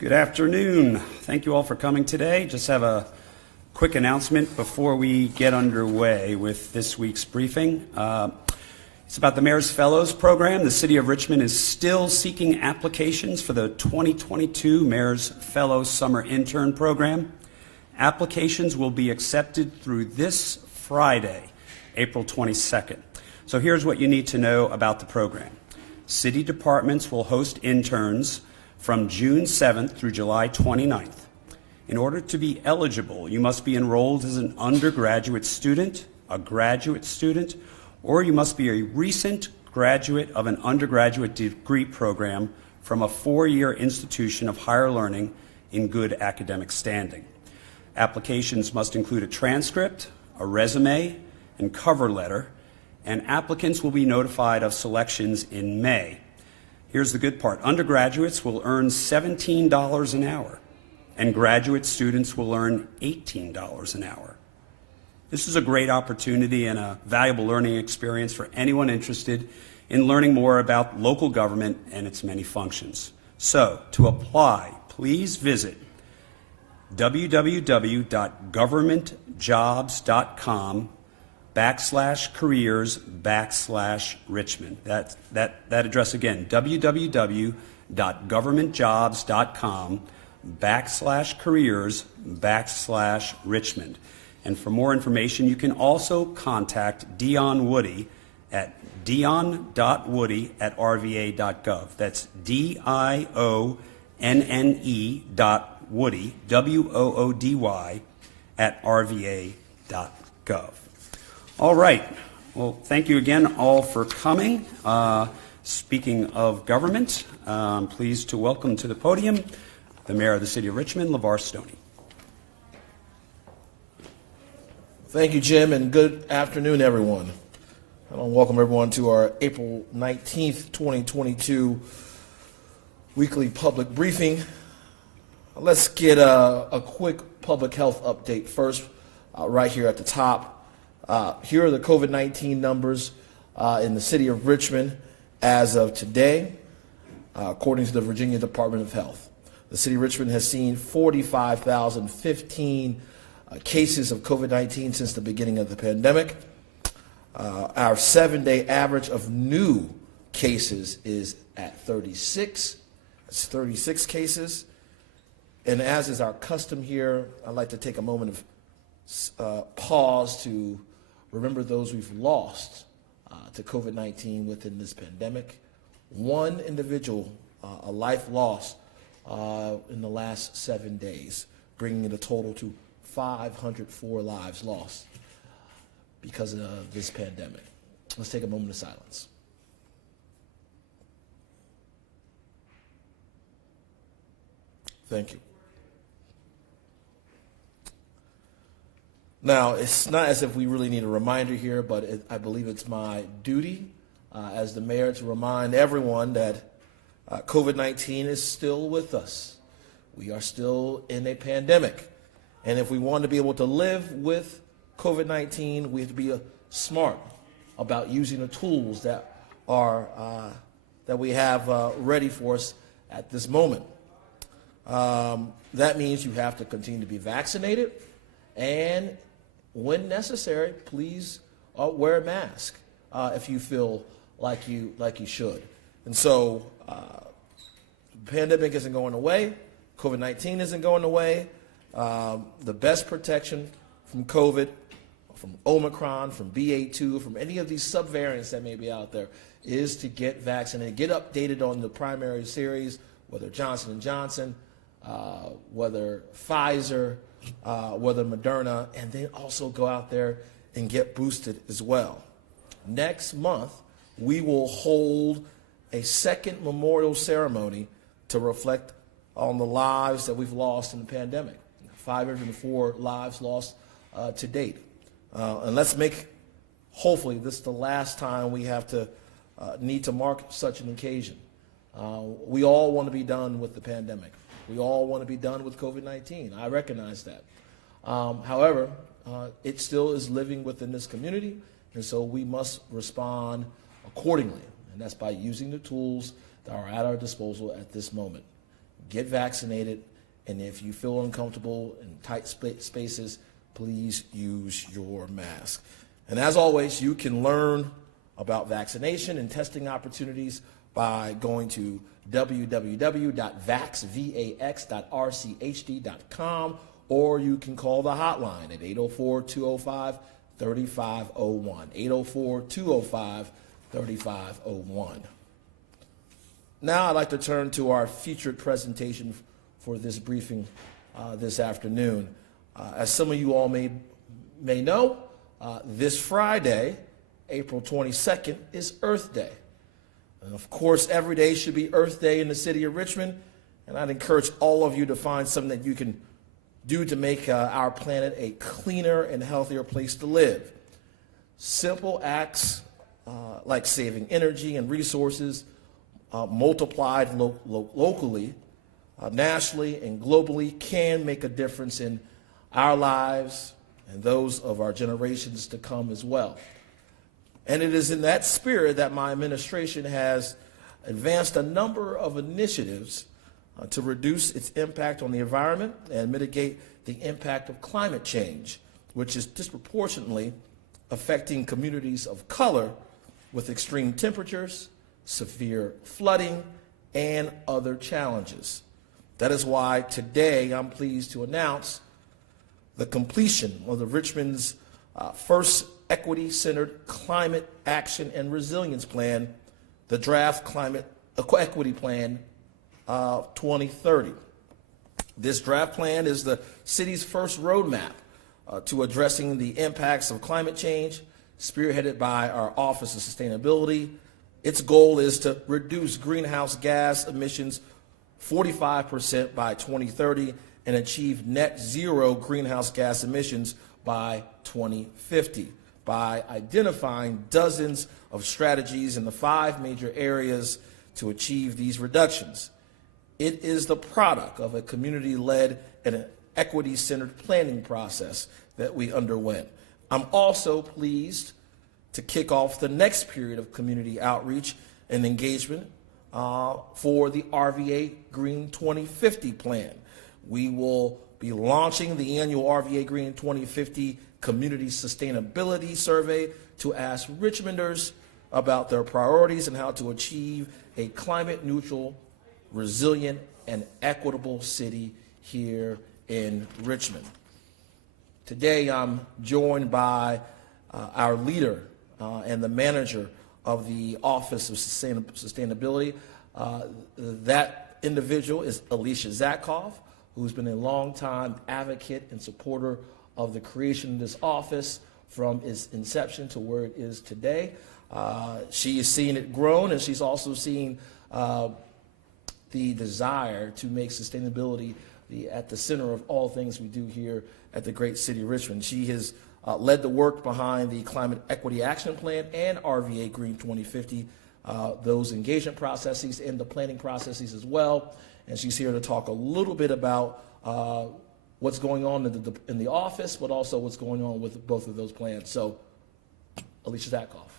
Good afternoon. Thank you all for coming today. Just have a quick announcement before we get underway with this week's briefing. It's about the Mayor's Fellows Program. The City of Richmond is still seeking applications for the 2022 Mayor's Fellows Summer Intern Program. Applications will be accepted through this Friday, April 22nd. So here's what you need to know about the program. City departments will host interns from June 7th through July 29th. In order to be eligible, you must be enrolled as an undergraduate student, a graduate student, or you must be a recent graduate of an undergraduate degree program from a four-year institution of higher learning in good academic standing. Applications must include a transcript, a resume, and cover letter, and applicants will be notified of selections in May. Here's the good part. Undergraduates will earn $17 an hour, and graduate students will earn $18 an hour. This is a great opportunity and a valuable learning experience for anyone interested in learning more about local government and its many functions. So, to apply, please visit www.governmentjobs.com/careers/Richmond. That address again, www.governmentjobs.com/careers/Richmond. And for more information, you can also contact Dion Woody at dion.woody@rva.gov. That's DIONNE.Woody, WOODY, @rva.gov. All right. Well, thank you again all for coming. Speaking of government, I'm pleased to welcome to the podium the Mayor of the City of Richmond, LeVar Stoney. Thank you, Jim, and good afternoon, everyone. I want to welcome everyone to our April 19th, 2022 weekly public briefing. Let's get a quick public health update first, right here at the top. Here are the COVID-19 numbers in the City of Richmond as of today, according to the Virginia Department of Health. The City of Richmond has seen 45,015 cases of COVID-19 since the beginning of the pandemic. Our 7-day average of new cases is at 36. That's 36 cases. And as is our custom here, I'd like to take a moment of pause to remember those we've lost to COVID-19 within this pandemic. One individual, a life lost in the last 7 days, bringing it a total to 504 lives lost because of this pandemic. Let's take a moment of silence. Thank you. Now, it's not as if we really need a reminder here, but I believe it's my duty as the mayor to remind everyone that COVID-19 is still with us. We are still in a pandemic. And if we want to be able to live with COVID-19, we have to be smart about using the tools that we have ready for us at this moment. That means you have to continue to be vaccinated, and when necessary, please wear a mask if you feel like you should. And so, the pandemic isn't going away. COVID-19 isn't going away. The best protection from COVID, from Omicron, from BA2, from any of these subvariants that may be out there, is to get vaccinated, get updated on the primary series, whether Johnson & Johnson, whether Pfizer, whether Moderna, and then also go out there and get boosted as well. Next month, we will hold a second memorial ceremony to reflect on the lives that we've lost in the pandemic. 504 lives lost to date. And let's make, hopefully, this the last time we have to need to mark such an occasion. We all want to be done with the pandemic. We all want to be done with COVID-19. I recognize that. However, it still is living within this community, and so we must respond accordingly. And that's by using the tools that are at our disposal at this moment. get vaccinated, and if you feel uncomfortable in tight spaces, please use your mask. And as always, you can learn about vaccination and testing opportunities by going to www.vaxvax.rchd.com, or you can call the hotline at 804-205-3501, 804-205-3501. Now I'd like to turn to our featured presentation for this briefing this afternoon. As some of you all may know, this Friday, April 22nd, is Earth Day. And of course, every day should be Earth Day in the city of Richmond, and I'd encourage all of you to find something that you can do to make our planet a cleaner and healthier place to live. Simple acts like saving energy and resources multiplied locally, nationally, and globally can make a difference in our lives and those of our generations to come as well. And it is in that spirit that my administration has advanced a number of initiatives to reduce its impact on the environment and mitigate the impact of climate change, which is disproportionately affecting communities of color with extreme temperatures, severe flooding, and other challenges. That is why today I'm pleased to announce the completion of the Richmond's first equity-centered climate action and resilience plan, the Draft Climate Equity Plan 2030. This draft plan is the city's first roadmap to addressing the impacts of climate change, spearheaded by our Office of Sustainability. Its goal is to reduce greenhouse gas emissions 45% by 2030 and achieve net zero greenhouse gas emissions by 2050 by identifying dozens of strategies in the 5 major areas to achieve these reductions. It is the product of a community-led and an equity-centered planning process that we underwent. I'm also pleased to kick off the next period of community outreach and engagement for the RVA Green 2050 plan. We will be launching the annual RVA Green 2050 Community Sustainability Survey to ask Richmonders about their priorities and how to achieve a climate-neutral, resilient, and equitable city here in Richmond. Today, I'm joined by our leader and the manager of the Office of Sustainability. That individual is Alicia Zatkoff, who's been a longtime advocate and supporter of the creation of this office from its inception to where it is today. She has seen it grown, and she's also seen the desire to make sustainability at the center of all things we do here at the great city of Richmond. She has led the work behind the Climate Equity Action Plan and RVA Green 2050, those engagement processes and the planning processes as well. And she's here to talk a little bit about what's going on in the office, but also what's going on with both of those plans. So, Alicia Zatkoff.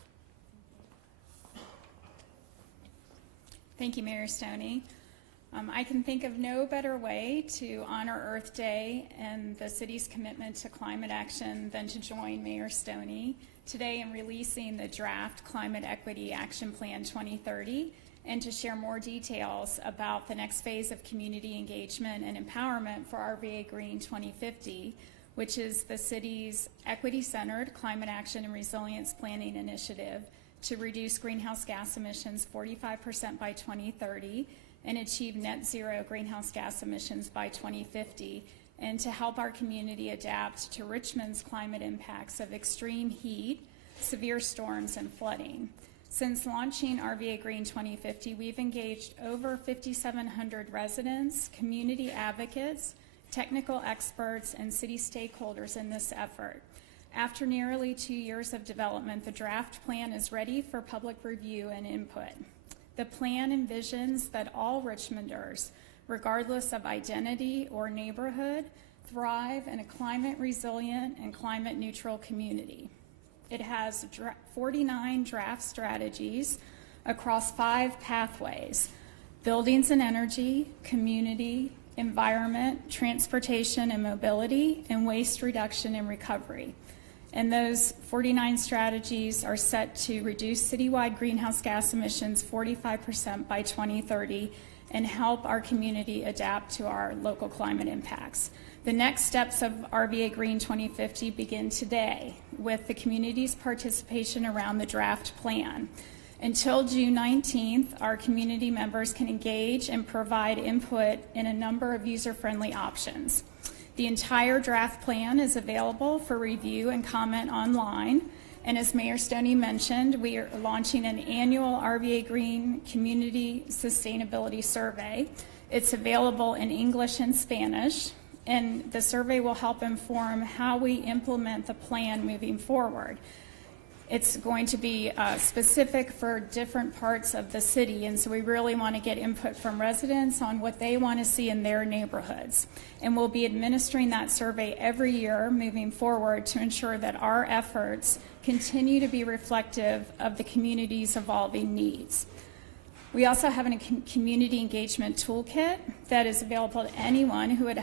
Thank you, Mayor Stoney. I can think of no better way to honor Earth Day and the city's commitment to climate action than to join Mayor Stoney today in releasing the Draft Climate Equity Action Plan 2030 and to share more details about the next phase of community engagement and empowerment for RVA Green 2050, which is the city's equity-centered climate action and resilience planning initiative to reduce greenhouse gas emissions 45% by 2030 and achieve net zero greenhouse gas emissions by 2050, and to help our community adapt to Richmond's climate impacts of extreme heat, severe storms, and flooding. Since launching RVA Green 2050, we've engaged over 5,700 residents, community advocates, technical experts, and city stakeholders in this effort. After nearly 2 years of development, the draft plan is ready for public review and input. The plan envisions that all Richmonders, regardless of identity or neighborhood, thrive in a climate-resilient and climate-neutral community. It has 49 draft strategies across 5 pathways. buildings and energy, community, environment, transportation and mobility, and waste reduction and recovery. And those 49 strategies are set to reduce citywide greenhouse gas emissions 45% by 2030 and help our community adapt to our local climate impacts. The next steps of RVA Green 2050 begin today with the community's participation around the draft plan. Until June 19th, our community members can engage and provide input in a number of user-friendly options. The entire draft plan is available for review and comment online. And as Mayor Stoney mentioned, we are launching an annual RVA Green Community Sustainability Survey. It's available in English and Spanish, and the survey will help inform how we implement the plan moving forward. It's going to be specific for different parts of the city, and so we really want to get input from residents on what they want to see in their neighborhoods. And we'll be administering that survey every year moving forward to ensure that our efforts continue to be reflective of the community's evolving needs. We also have a community engagement toolkit that is available to anyone who would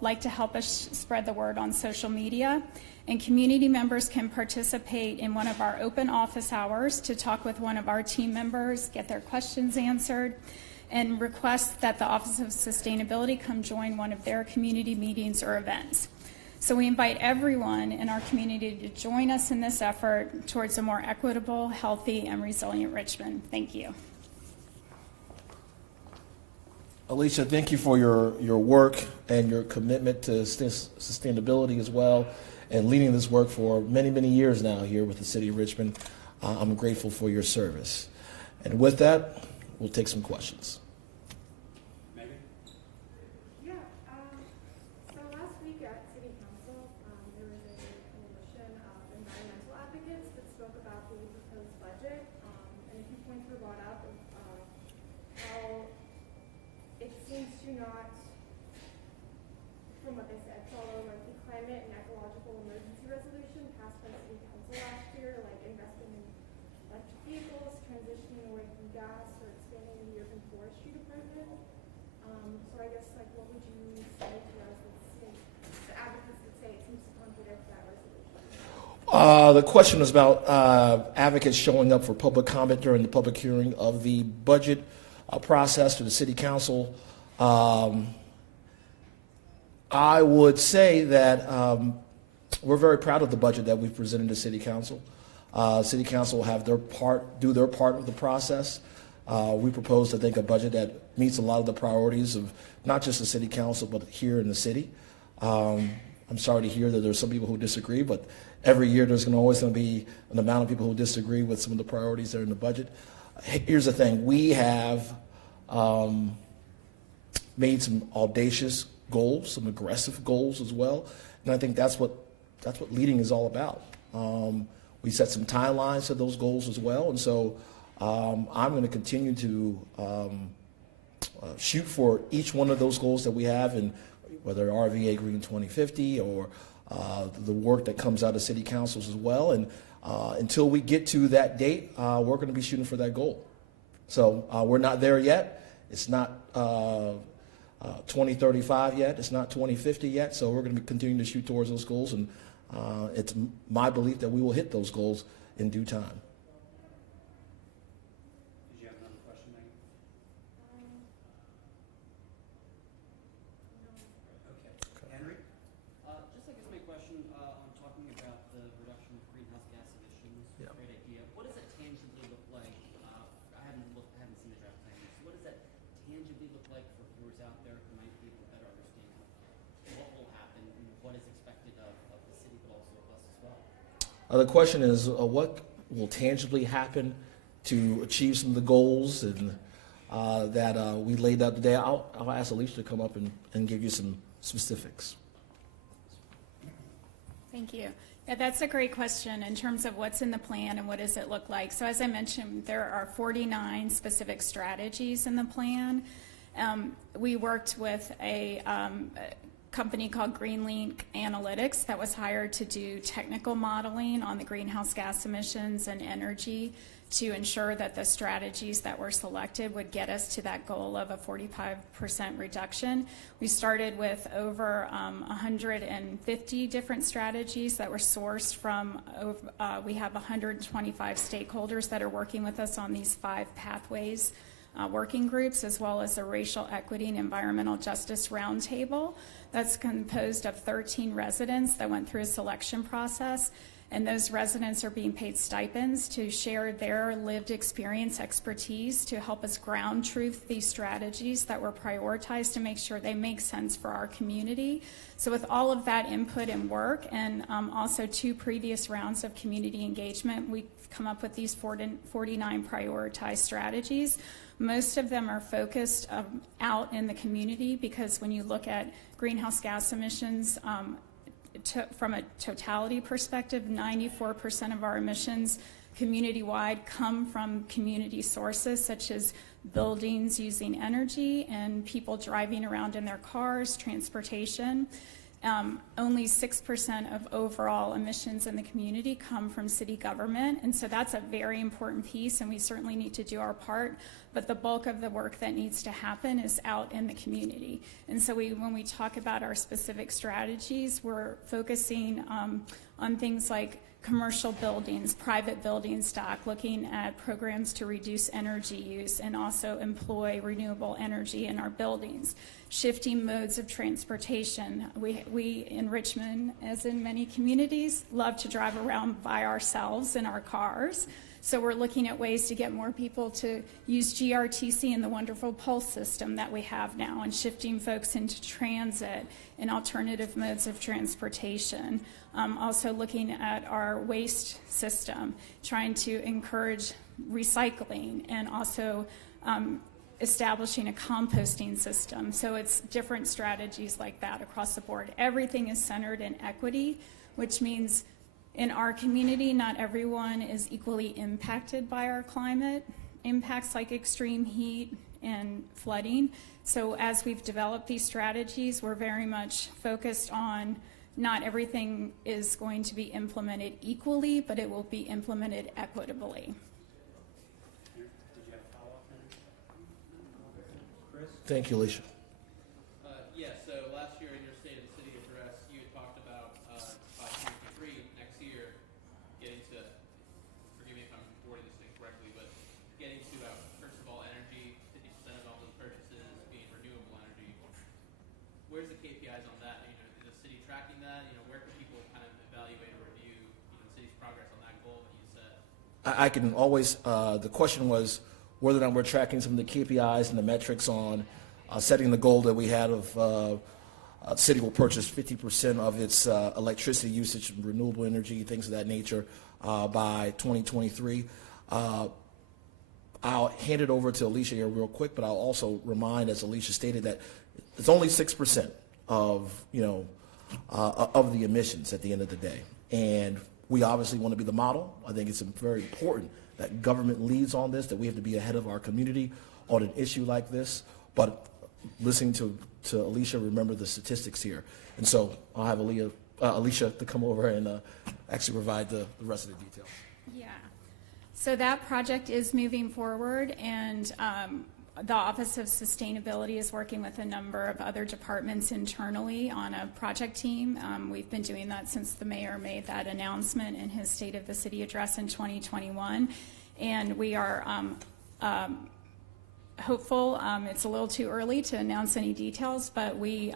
like to help us spread the word on social media. And community members can participate in one of our open office hours to talk with one of our team members, get their questions answered, and request that the Office of Sustainability come join one of their community meetings or events. So we invite everyone in our community to join us in this effort towards a more equitable, healthy, and resilient Richmond. Thank you. Alicia, thank you for your work and your commitment to sustainability as well, and leading this work for many, many years now here with the City of Richmond. I'm grateful for your service. And with that, we'll take some questions. Maybe? Yeah, so last week at City Council, there was a coalition of environmental advocates that spoke about the proposed budget, and a few points were brought up of how it seems to not, from what they said, follow like the climate and ecological emergency resolution passed by City Council last year, like investing in electric vehicles, transitioning away from gas, or expanding the urban forestry department. So I guess, like, what would you say to us that say, the advocates that say it seems to contradict that resolution? The question is about advocates showing up for public comment during the public hearing of the budget process to the City Council. I would say that we're very proud of the budget that we've presented to City Council. City Council will have do their part of the process. We propose, I think, a budget that meets a lot of the priorities of not just the City Council, but here in the city. I'm sorry to hear that there's some people who disagree, but every year there's always going to be an amount of people who disagree with some of the priorities that are in the budget. Here's the thing. We have made some audacious goals, some aggressive goals as well, and I think that's what leading is all about. We set some timelines to those goals as well, and so I'm going to continue to shoot for each one of those goals that we have, and whether RVA Green 2050 or the work that comes out of City Councils as well. And until we get to that date, we're going to be shooting for that goal. So we're not there yet. It's not 2035 yet. It's not 2050 yet. So we're going to be continuing to shoot towards those goals, and it's my belief that we will hit those goals in due time. Did you have another question, Megan? Okay. Henry? Just, I guess, my question on talking about the reduction of greenhouse gas emissions. Yeah. Great idea. What does that tangibly look like? I haven't seen the draft plan. So what does that tangibly look like for viewers out there who might be able to better understand what will happen and what is expected of the city, but also of us as well? The question is, what will tangibly happen to achieve some of the goals and that we laid out today? I'll ask Alicia to come up and give you some specifics. Thank you. Yeah, that's a great question in terms of what's in the plan and what does it look like. So as I mentioned, there are 49 specific strategies in the plan. We worked with a company called GreenLink Analytics that was hired to do technical modeling on the greenhouse gas emissions and energy to ensure that the strategies that were selected would get us to that goal of a 45% reduction. We started with over 150 different strategies that were sourced from, we have 125 stakeholders that are working with us on these 5 pathways working groups, as well as a racial equity and environmental justice roundtable that's composed of 13 residents that went through a selection process. And those residents are being paid stipends to share their lived experience, expertise, to help us ground truth these strategies that were prioritized to make sure they make sense for our community. So with all of that input and work, and also 2 previous rounds of community engagement, we've come up with these 49 prioritized strategies. Most of them are focused out in the community, because when you look at greenhouse gas emissions, from a totality perspective, 94% of our emissions community-wide come from community sources, such as buildings using energy and people driving around in their cars, transportation. Only 6% of overall emissions in the community come from city government, and so that's a very important piece, and we certainly need to do our part, but the bulk of the work that needs to happen is out in the community. And so when we talk about our specific strategies, we're focusing on things like commercial buildings, private building stock, looking at programs to reduce energy use and also employ renewable energy in our buildings, shifting modes of transportation. We in Richmond, as in many communities, love to drive around by ourselves in our cars. So we're looking at ways to get more people to use GRTC and the wonderful Pulse system that we have now, and shifting folks into transit and alternative modes of transportation. Also looking at our waste system, trying to encourage recycling, and also establishing a composting system. So it's different strategies like that across the board. Everything is centered in equity, which means in our community, not everyone is equally impacted by our climate impacts, like extreme heat and flooding. So as we've developed these strategies, we're very much focused on not everything is going to be implemented equally, but it will be implemented equitably. Thank you, Alicia. Yeah, so last year in your State of the City address, you had talked about by 2023, next year, getting to, forgive me if I'm wording this thing correctly, but getting to, first of all, energy, 50% of all those purchases being renewable energy. Where's the KPIs on that? Is the city tracking that? Where can people kind of evaluate or review the city's progress on that goal that you set? I can always, the question was whether or not we're tracking some of the KPIs and the metrics on setting the goal that we had of the city will purchase 50% of its electricity usage from renewable energy, things of that nature, by 2023. I'll hand it over to Alicia here real quick, but I'll also remind, as Alicia stated, that it's only 6% of of the emissions at the end of the day, and we obviously want to be the model. I think it's very important that government leads on this, that we have to be ahead of our community on an issue like this. But listening to Alicia, remember the statistics here. And so I'll have Alicia to come over and actually provide the rest of the detail. Yeah. So that project is moving forward, and the Office of Sustainability is working with a number of other departments internally on a project team. We've been doing that since the mayor made that announcement in his State of the City address in 2021. And we are hopeful. It's a little too early to announce any details, but we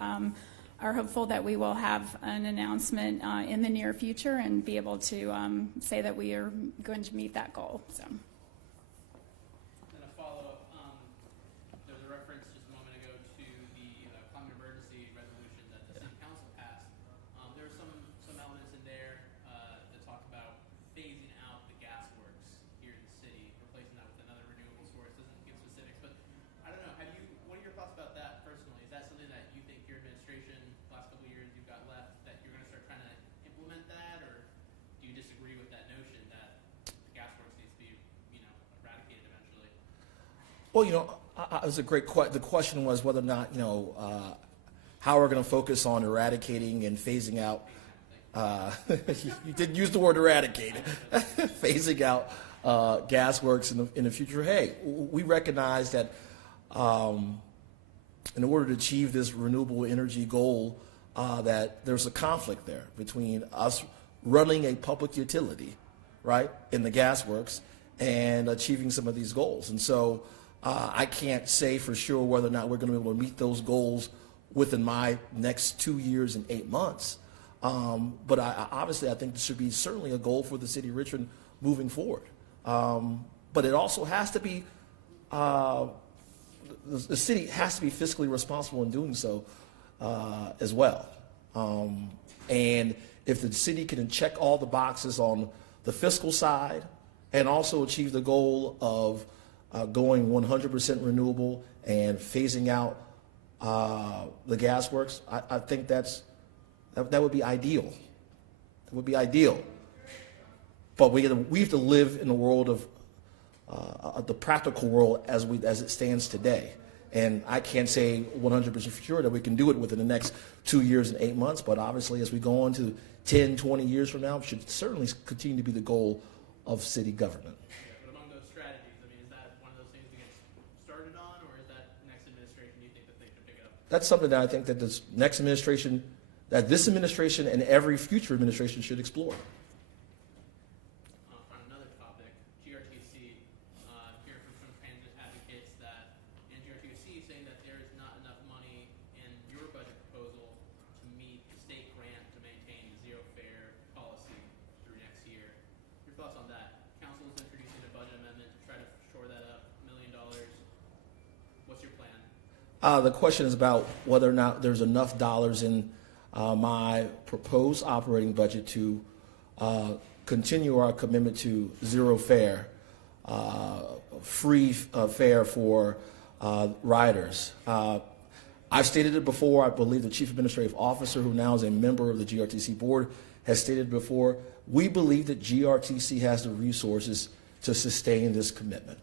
are hopeful that we will have an announcement in the near future and be able to say that we are going to meet that goal. So. Well, it was a great question. The question was whether or not, how we're going to focus on eradicating and phasing out. You didn't use the word eradicate. Phasing out gas works in the future. Hey, we recognize that in order to achieve this renewable energy goal, that there's a conflict there between us running a public utility, right, in the gas works, and achieving some of these goals. And so I can't say for sure whether or not we're going to be able to meet those goals within my next 2 years and 8 months. But obviously, I think this should be certainly a goal for the city of Richmond moving forward. But it also has to be, the city has to be fiscally responsible in doing so as well. And if the city can check all the boxes on the fiscal side and also achieve the goal of going 100% renewable and phasing out the gas works, I think that would be ideal. It would be ideal. But we have to live in the world of the practical world as it stands today. And I can't say 100% for sure that we can do it within the next 2 years and 8 months, but obviously as we go on to 10, 20 years from now, it should certainly continue to be the goal of city government. But among those strategies, I mean, is that one of those things to get started on, or is that next administration, you think that they should pick it up? That's something that I think that this next administration, that this administration and every future administration should explore. On another topic, GRTC, hearing from some transit advocates that, and GRTC saying that there is not enough money in your budget proposal to meet the state grant to maintain zero fare policy through next year. Your thoughts on that? Council is introducing a budget amendment to try to shore that up, $1 million. What's your plan? The question is about whether or not there's enough dollars in my proposed operating budget to continue our commitment to zero fare, free fare for riders. I've stated it before. I believe the Chief Administrative Officer, who now is a member of the GRTC board, has stated before. We believe that GRTC has the resources to sustain this commitment.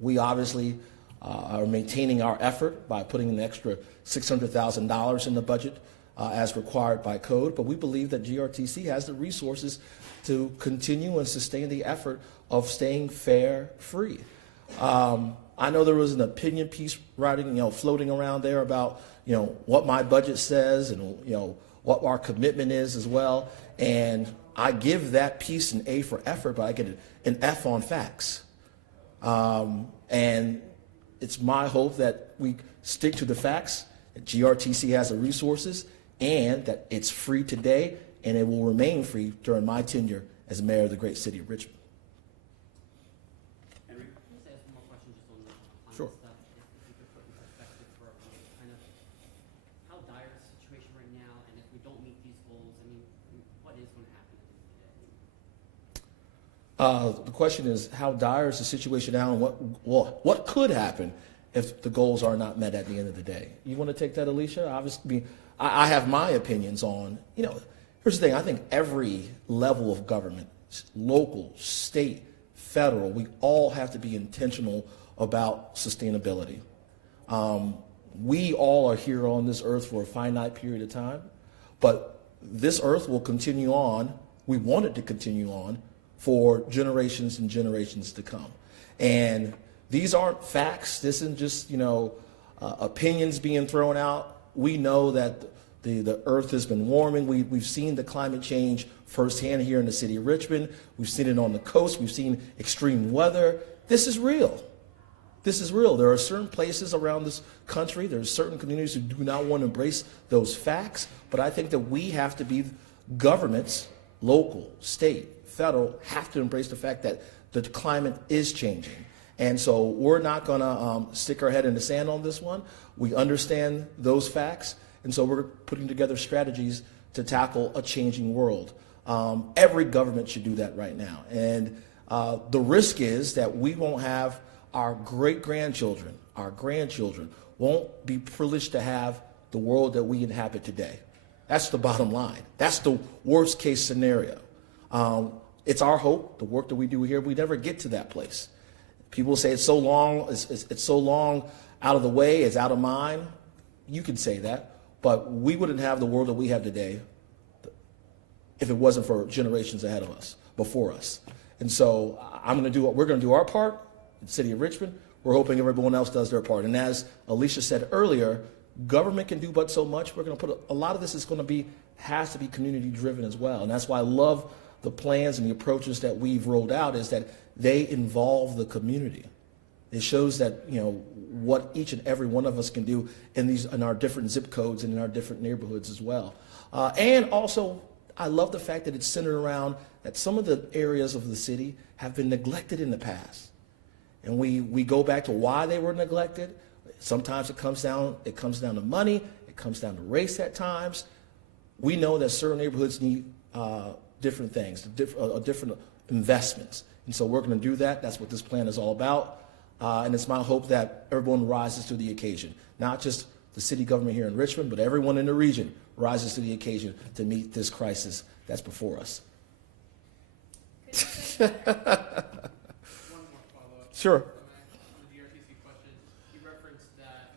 We obviously are maintaining our effort by putting an extra $600,000 in the budget as required by code, but we believe that GRTC has the resources to continue and sustain the effort of staying fare free. I know there was an opinion piece floating around there about, what my budget says and, what our commitment is as well. And I give that piece an A for effort, but I get an F on facts. And it's my hope that we stick to the facts, that GRTC has the resources, and that it's free today, and it will remain free during my tenure as mayor of the great city of Richmond. Henry? Can I just ask one more question just on Sure. this stuff? If you could put in perspective for everyone, kind of how dire is the situation right now, and if we don't meet these goals, I mean, what is going to happen at the end of the day? The question is, how dire is the situation now, and what could happen if the goals are not met at the end of the day? You want to take that, Alicia? Obviously, I have my opinions on, here's the thing. I think every level of government, local, state, federal, we all have to be intentional about sustainability. We all are here on this earth for a finite period of time, but this earth will continue on. We want it to continue on for generations and generations to come. And these aren't facts. This isn't just, opinions being thrown out. We know that the earth has been warming. We've seen the climate change firsthand here in the city of Richmond. We've seen it on the coast. We've seen extreme weather. This is real. This is real. There are certain places around this country, there are certain communities who do not want to embrace those facts, but I think that we have to be governments, local, state, federal, have to embrace the fact that the climate is changing. And so we're not going to stick our head in the sand on this one. We understand those facts, and so we're putting together strategies to tackle a changing world. Every government should do that right now. And the risk is that we won't have our great-grandchildren, our grandchildren, won't be privileged to have the world that we inhabit today. That's the bottom line. That's the worst-case scenario. It's our hope, the work that we do here, we never get to that place. People say it's so long, it's so long out of the way, it's out of mind. you can say that, but we wouldn't have the world that we have today if it wasn't for generations ahead of us, before us. And so we're going to do our part in the city of Richmond. We're hoping everyone else does their part. And as Alicia said earlier, government can do but so much. We're going to put a lot of this has to be community driven as well. And that's why I love the plans and the approaches that we've rolled out, is that they involve the community. It shows that, what each and every one of us can do in our different zip codes and in our different neighborhoods as well. And also, I love the fact that it's centered around that some of the areas of the city have been neglected in the past. And we go back to why they were neglected. Sometimes it comes down to money. It comes down to race at times. We know that certain neighborhoods need different things, different investments. And so we're going to do that. That's what this plan is all about. And it's my hope that everyone rises to the occasion, not just the city government here in Richmond, but everyone in the region rises to the occasion to meet this crisis that's before us. One more follow-up. Sure. On the GRTC question, you referenced that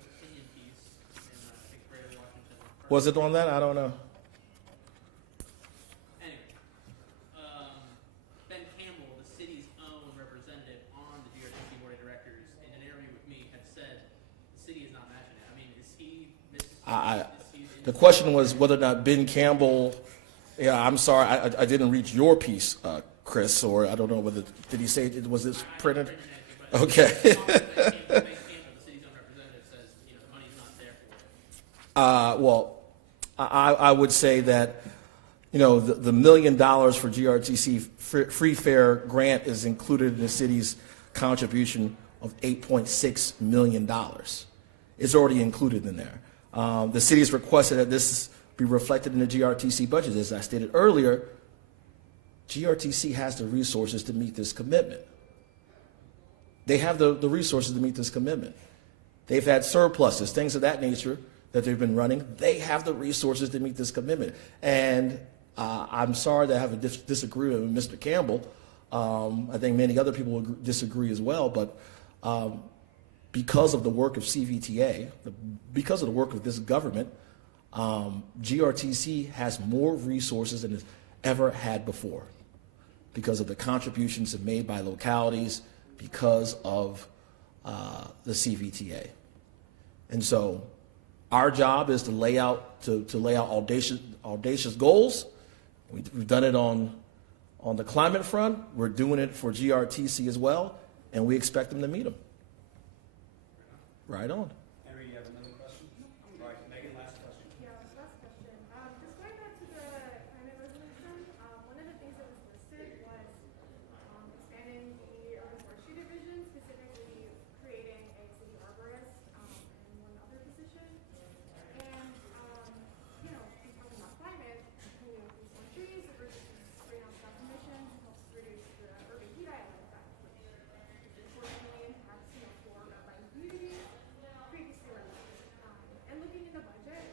opinion piece in, I think, Greater Washington. Was it on that? I don't know. Anyway, Ben Campbell, the city's own representative on the GRTC board of directors, in an interview with me, had said the city is not matching it. I mean, is he? The question was whether or not Ben Campbell. Yeah, I'm sorry, I didn't reach your piece, Chris, or I don't know whether did he say it was this printed? Okay. Ben Campbell, the city's own representative, says the money's not there for it. Well, I would say that the $1 million for GRTC free fare grant is included in the city's contribution of $8.6 million. It's already included in there. The city has requested that this be reflected in the GRTC budget. As I stated earlier, GRTC has the resources to meet this commitment. They have the resources to meet this commitment. They've had surpluses, things of that nature that they've been running. They have the resources to meet this commitment. And I'm sorry that I have a disagreement with Mr. Campbell. I think many other people will disagree as well, but because of the work of CVTA, because of the work of this government, GRTC has more resources than it's ever had before because of the contributions made by localities, because of the CVTA. And so our job is to lay out audacious goals. We've done it on the climate front. We're doing it for GRTC as well, and we expect them to meet them. Right on. Henry, you have another question? All right, Megan, last question. Yeah, last question. Just going back to the climate resolution, one of the things that was listed was expanding the urban forestry division, specifically creating a city arborist and one other position. And, we're talking about climate, we increase more trees, it reduces greenhouse gas emissions, helps reduce the urban heat island effect, which unfortunately impacts, poor urban communities. Previously removed. And looking in the budget,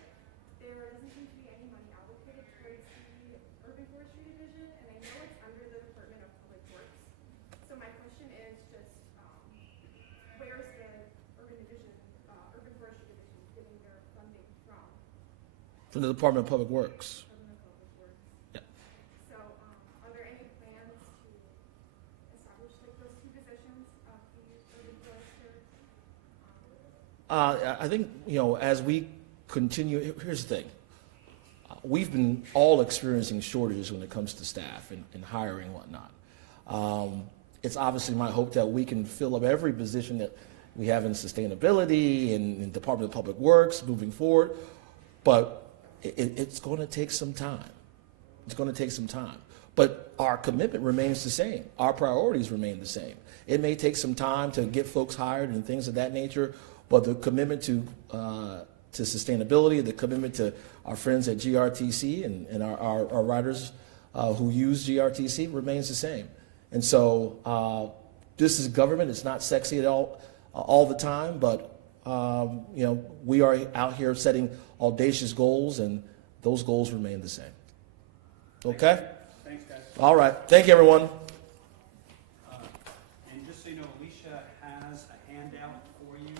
there doesn't seem to be any money allocated towards the urban forestry division, and I know it's under the Department of Public Works. So my question is just, where's the urban forestry division getting their funding from? From the Department of Public Works. Department of Public Works. Yeah. So, are there any plans to establish those two positions of the urban forester? I think, as we continue, here's the thing. We've been all experiencing shortages when it comes to staff and hiring and whatnot. It's obviously my hope that we can fill up every position that we have in sustainability and in Department of Public Works moving forward, but it's going to take some time. It's going to take some time. But our commitment remains the same. Our priorities remain the same. It may take some time to get folks hired and things of that nature, but the commitment to sustainability, the commitment to our friends at GRTC and our riders who use GRTC remains the same. And so this is government. It's not sexy at all the time, but we are out here setting audacious goals, and those goals remain the same. Okay? Thanks, guys. All right. Thank you, everyone. And just so you know, Alicia has a handout for you